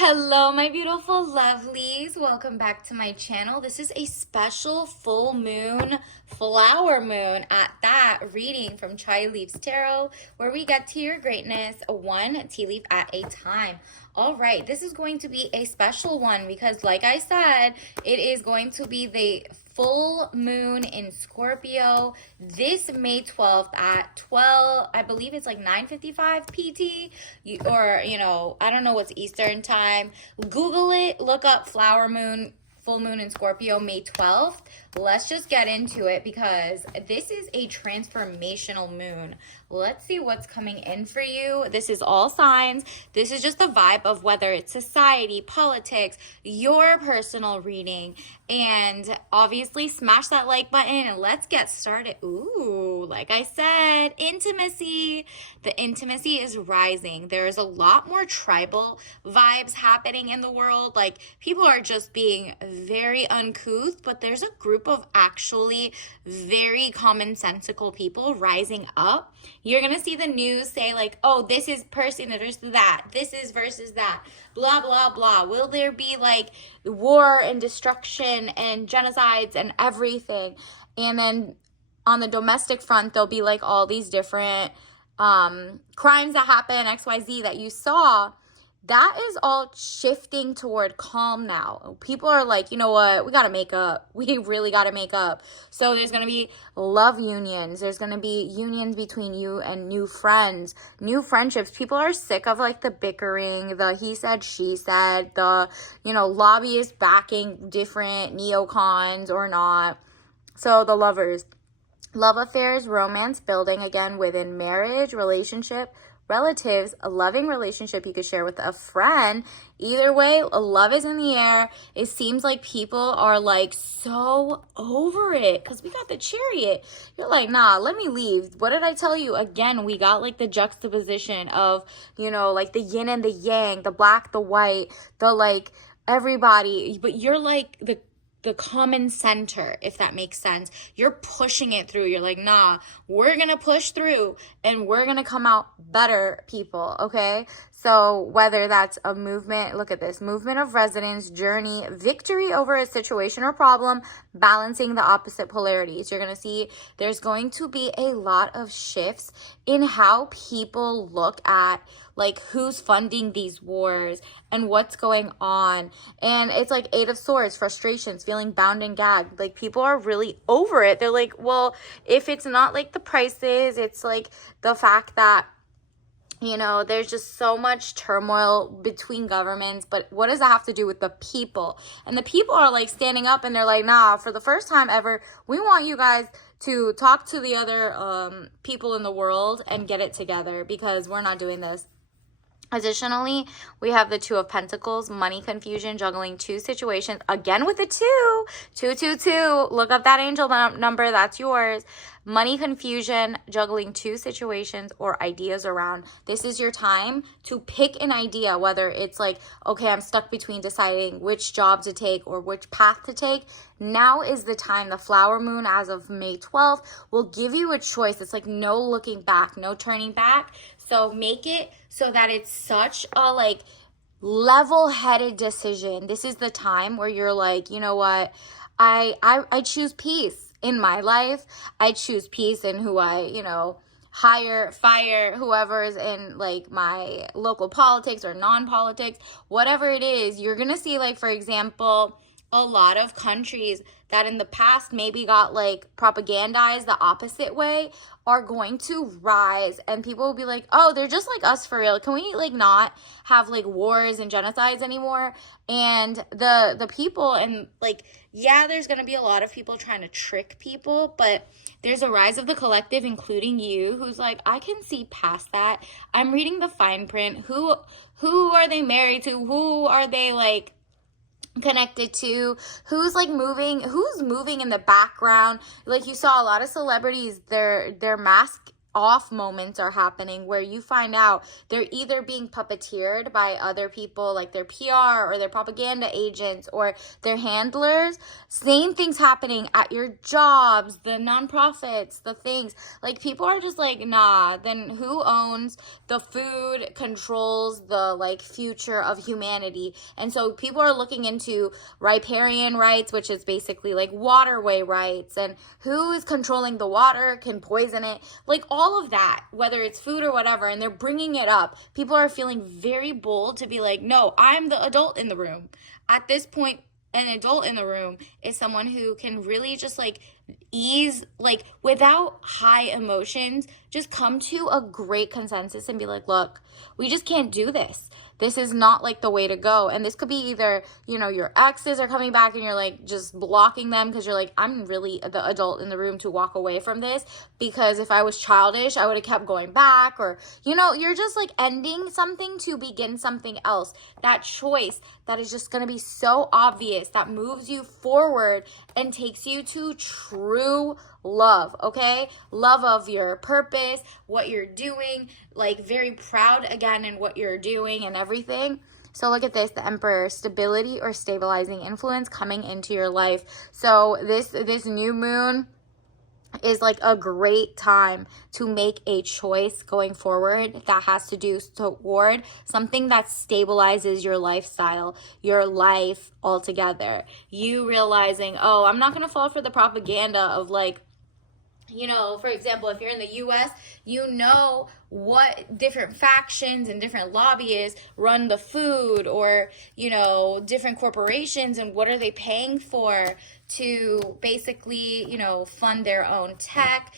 Hello, my beautiful lovelies. Welcome back to my channel. This is a special full moon, flower moon at that reading from Chai Leaves Tarot, where we get to your greatness one tea leaf at a time. All right, this is going to be a special one because, like I said, it is going to be the full moon in Scorpio this May 12th at 12, I believe it's like 9:55 PT, I don't know what's Eastern time. Google it, look up flower moon, full moon in Scorpio, May 12th. Let's just get into it because this is a transformational moon. Let's see what's coming in for you. This is all signs. This is just the vibe of whether it's society, politics, your personal reading. And obviously smash that like button and let's get started. Ooh, like I said, intimacy. The intimacy is rising. There's a lot more tribal vibes happening in the world. Like, people are just being very uncouth, but there's a group of actually very commonsensical people rising up. You're gonna see the news say like, oh, this is person versus that, this is versus that, blah blah blah. Will there be like war and destruction and genocides and everything? And then on the domestic front, there'll be like all these different crimes that happen, XYZ, that you saw. That is all shifting toward calm now. People are like, you know what? We got to make up. We really got to make up. So there's going to be love unions. There's going to be unions between you and new friends, new friendships. People are sick of like the bickering, the he said, she said, the, lobbyists backing different neocons or not. So the lovers, love affairs, romance building again within marriage, relationship, relatives, a loving relationship you could share with a friend. Either way, love is in the air. It seems like people are like so over it because we got the Chariot. You're like, nah, let me leave. What did I tell you? Again, we got like the juxtaposition of, like the yin and the yang, the black, the white, the like everybody. But you're like the common center, if that makes sense. You're pushing it through. You're like, nah, we're gonna push through and we're gonna come out better people, okay? So whether that's a movement, look at this, movement of resonance, journey, victory over a situation or problem, balancing the opposite polarities. You're gonna see there's going to be a lot of shifts in how people look at like who's funding these wars and what's going on. And it's like Eight of Swords, frustrations, feeling bound and gagged. Like, people are really over it. They're like, well, if it's not like the prices, it's like the fact that there's just so much turmoil between governments, but what does that have to do with the people? And the people are like standing up and they're like, nah, for the first time ever, we want you guys to talk to the other people in the world and get it together because we're not doing this. Additionally, we have the Two of Pentacles, money confusion, juggling two situations. Again with the two. 222. Look up that angel number. That's yours. Money confusion, juggling two situations or ideas around. This is your time to pick an idea, whether it's like, okay, I'm stuck between deciding which job to take or which path to take. Now is the time. The flower moon as of May 12th will give you a choice. It's like no looking back, no turning back. So make it so that it's such a like level-headed decision. This is the time where you're like, you know what? I choose peace in my life. I choose peace in who I, hire, fire, whoever is in like my local politics or non-politics, whatever it is. You're going to see, like, for example, a lot of countries that in the past maybe got like propagandized the opposite way are going to rise, and people will be like, oh, they're just like us for real. Can we like not have like wars and genocides anymore? And the people, and like, yeah, there's going to be a lot of people trying to trick people, but there's a rise of the collective, including you, who's like, I can see past that. I'm reading the fine print. Who are they married to? Who are they like connected to? Who's moving in the background? Like, you saw a lot of celebrities, their mask off moments are happening where you find out they're either being puppeteered by other people, like their PR or their propaganda agents or their handlers. Same things happening at your jobs, the nonprofits, the things. Like, people are just like, nah, then who owns the food controls the, like, future of humanity? And so people are looking into riparian rights, which is basically like waterway rights, and who is controlling the water, can poison it, like all of that, whether it's food or whatever, and they're bringing it up. People are feeling very bold to be like, no, I'm the adult in the room. At this point, an adult in the room is someone who can really just like ease, like without high emotions, just come to a great consensus and be like, look, we just can't do this. This is not like the way to go. And this could be either, you know, your exes are coming back and you're like just blocking them because you're like, I'm really the adult in the room to walk away from this, because if I was childish, I would have kept going back. Or, you know, you're just like ending something to begin something else. That choice that is just going to be so obvious, that moves you forward and takes you to true love, okay? Love of your purpose, what you're doing, like very proud again in what you're doing and everything. So look at this, the Emperor, stability or stabilizing influence coming into your life. So this new moon is like a great time to make a choice going forward that has to do toward something that stabilizes your lifestyle, your life altogether. You realizing, oh, I'm not going to fall for the propaganda of like, you know, for example, if you're in the US, you know what different factions and different lobbyists run the food, or, you know, different corporations, and what are they paying for to basically, you know, fund their own tech,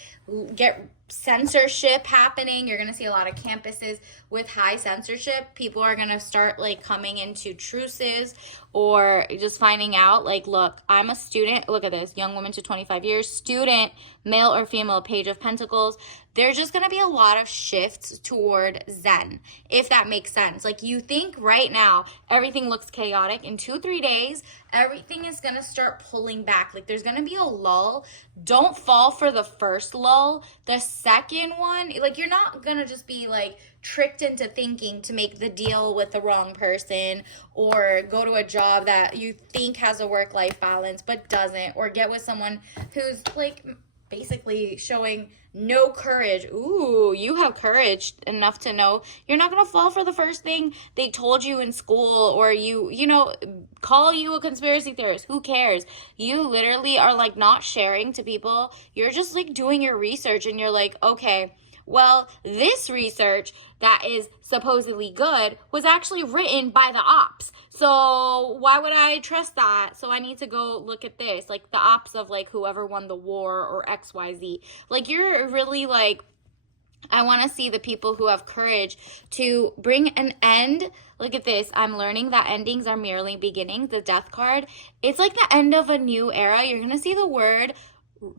get censorship happening. You're going to see a lot of campuses with high censorship. People are going to start like coming into truces, or just finding out like, look, I'm a student. Look at this, young woman to 25 years, student, male or female, Page of Pentacles. There's just going to be a lot of shifts toward Zen, if that makes sense. Like, you think right now everything looks chaotic. In 2-3 days, everything is going to start pulling back. Like, there's going to be a lull. Don't fall for the first lull. The second one, like, you're not going to just be like tricked into thinking to make the deal with the wrong person, or go to a job that you think has a work-life balance but doesn't, or get with someone who's like basically showing no courage. Ooh, you have courage enough to know you're not going to fall for the first thing they told you in school, or you know, call you a conspiracy theorist. Who cares? You literally are like not sharing to people. You're just like doing your research, and you're like, okay, well, this research that is supposedly good was actually written by the ops. So why would I trust that? So I need to go look at this, like the ops of like whoever won the war or XYZ. Like, you're really like, I want to see the people who have courage to bring an end. Look at this. I'm learning that endings are merely beginnings. The Death card. It's like the end of a new era. You're going to see the word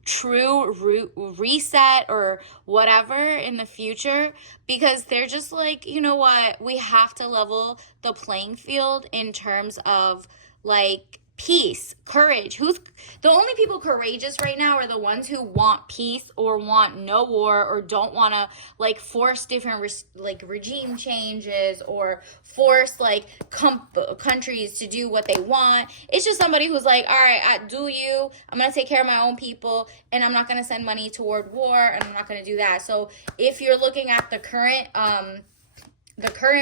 true reset or whatever in the future, because they're just like, you know what, we have to level the playing field in terms of like peace, courage. Who's the only people courageous right now are the ones who want peace, or want no war, or don't want to like force different like regime changes, or force like countries to do what they want. It's just somebody who's like, all right, I'm gonna take care of my own people, and I'm not gonna send money toward war, and I'm not gonna do that. So if you're looking at the current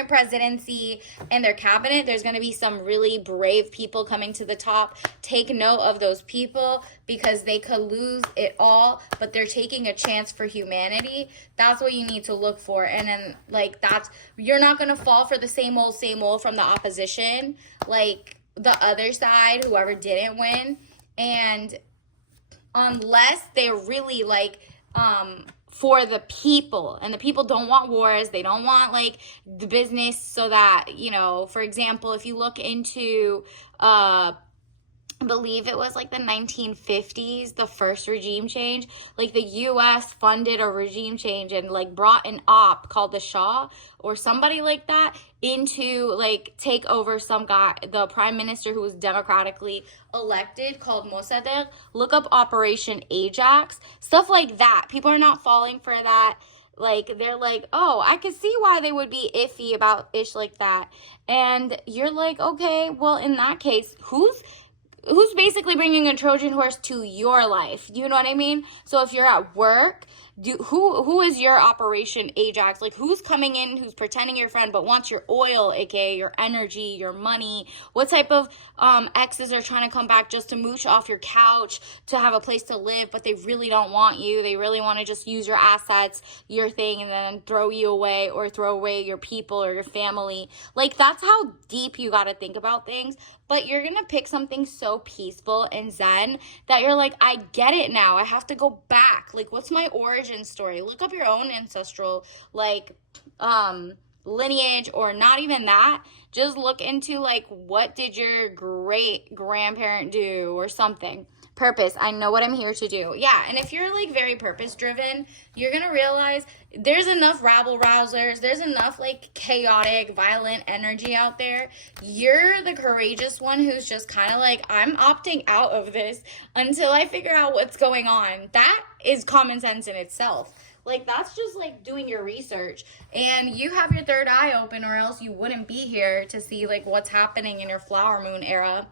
presidency and their cabinet, there's going to be some really brave people coming to the top. Take note of those people, because they could lose it all, but they're taking a chance for humanity. That's what you need to look for. And then like, you're not going to fall for the same old from the opposition, like the other side, whoever didn't win. And unless they're really like for the people, and the people don't want wars, they don't want like the business, so that, you know, for example, if you look into I believe it was like the 1950s, the first regime change, like the US funded a regime change and like brought an op called the Shah or somebody like that into like take over some guy, the prime minister who was democratically elected, called Mossadegh. Look up Operation Ajax, stuff like that. People are not falling for that. Like, they're like, oh, I could see why they would be iffy about ish like that. And you're like, okay, well, in that case, who's basically bringing a Trojan horse to your life? Do you know what I mean? So if you're at work, who is your Operation Ajax? Like, who's coming in, who's pretending your friend but wants your oil, aka your energy, your money? What type of exes are trying to come back just to mooch off your couch, to have a place to live, but they really don't want you? They really want to just use your assets, your thing, and then throw you away, or throw away your people or your family. Like, that's how deep you got to think about things. But you're going to pick something so peaceful and zen that you're like, I get it now. I have to go back. Like, what's my origin story? Look up your own ancestral, like, lineage, or not even that. Just look into, like, what did your great grandparent do or something. Purpose. I know what I'm here to do. Yeah, and if you're, like, very purpose driven, you're gonna realize there's enough rabble rousers, there's enough, like, chaotic, violent energy out there. You're the courageous one who's just kind of like, I'm opting out of this until I figure out what's going on. That is common sense in itself. Like, that's just, like, doing your research. And you have your third eye open, or else you wouldn't be here to see, like, what's happening in your flower moon era.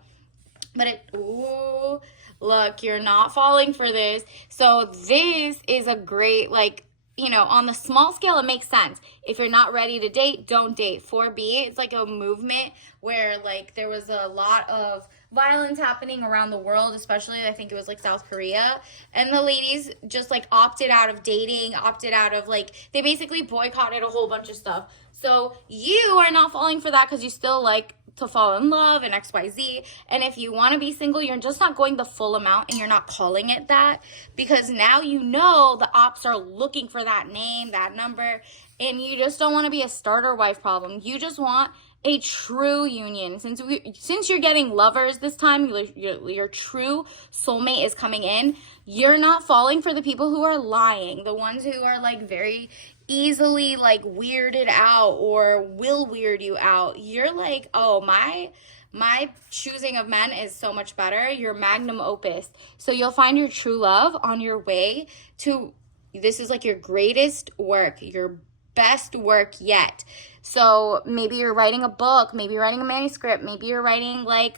But ooh, look, you're not falling for this. So this is a great, like, you know, on the small scale, it makes sense. If you're not ready to date, don't date. 4B, it's like a movement where, like, there was a lot of violence happening around the world, especially I think it was like South Korea, and the ladies just like opted out of dating, opted out of, like, they basically boycotted a whole bunch of stuff. So you are not falling for that because you still like to fall in love and XYZ. And if you want to be single, you're just not going the full amount, and you're not calling it that, because now you know the ops are looking for that name, that number, and you just don't want to be a starter wife problem. You just want a true union. Since you're getting lovers this time, your true soulmate is coming in. You're not falling for the people who are lying, the ones who are, like, very easily, like, weirded out or will weird you out. You're like, oh, my choosing of men is so much better. You're magnum opus. So you'll find your true love on your way to, this is like your greatest work, your best work yet. So maybe you're writing a book, maybe you're writing a manuscript, maybe you're writing, like,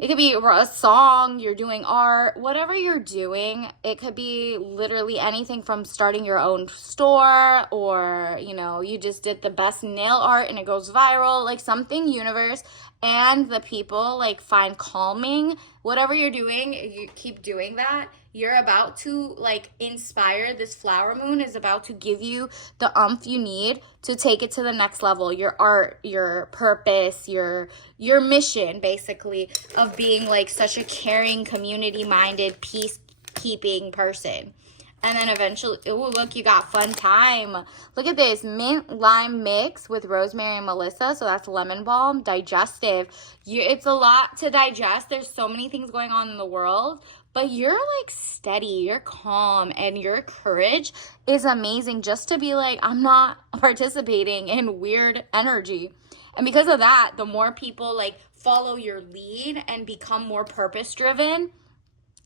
it could be a song, you're doing art, whatever you're doing. It could be literally anything from starting your own store, or, you know, you just did the best nail art and it goes viral, like something universe and the people, like, find calming. Whatever you're doing, you keep doing that. You're about to, like, inspire. This flower moon is about to give you the oomph you need to take it to the next level. Your art, your purpose, your mission, basically, of being, like, such a caring, community-minded, peacekeeping person. And then eventually, oh, look, you got fun time. Look at this, mint lime mix with rosemary and melissa. So that's lemon balm, digestive. It's a lot to digest. There's so many things going on in the world, but you're, like, steady, you're calm, and your courage is amazing just to be like, I'm not participating in weird energy. And because of that, the more people, like, follow your lead and become more purpose driven,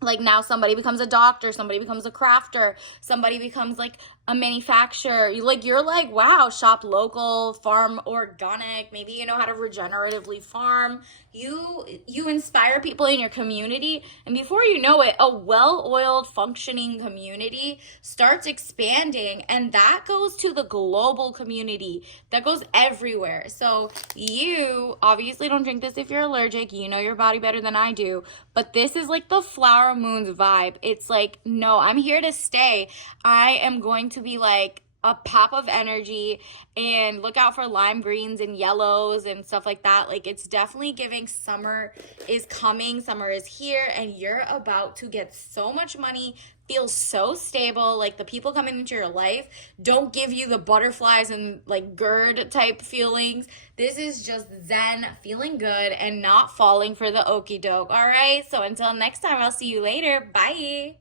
like, now somebody becomes a doctor, somebody becomes a crafter, somebody becomes, like, a manufacturer. You're like, wow, shop local, farm organic, maybe you know how to regeneratively farm. You inspire people in your community, and before you know it, a well-oiled, functioning community starts expanding, and that goes to the global community. That goes everywhere. So you obviously don't drink this if you're allergic. You know your body better than I do, but this is like the flower moon's vibe. It's like, no, I'm here to stay. I am going to be like a pop of energy, and look out for lime greens and yellows and stuff like that. Like, it's definitely giving summer is coming, summer is here, and you're about to get so much money, feel so stable. Like, the people coming into your life don't give you the butterflies and, like, GERD type feelings. This is just zen, feeling good, and not falling for the okie doke. All right, so until next time, I'll see you later. Bye.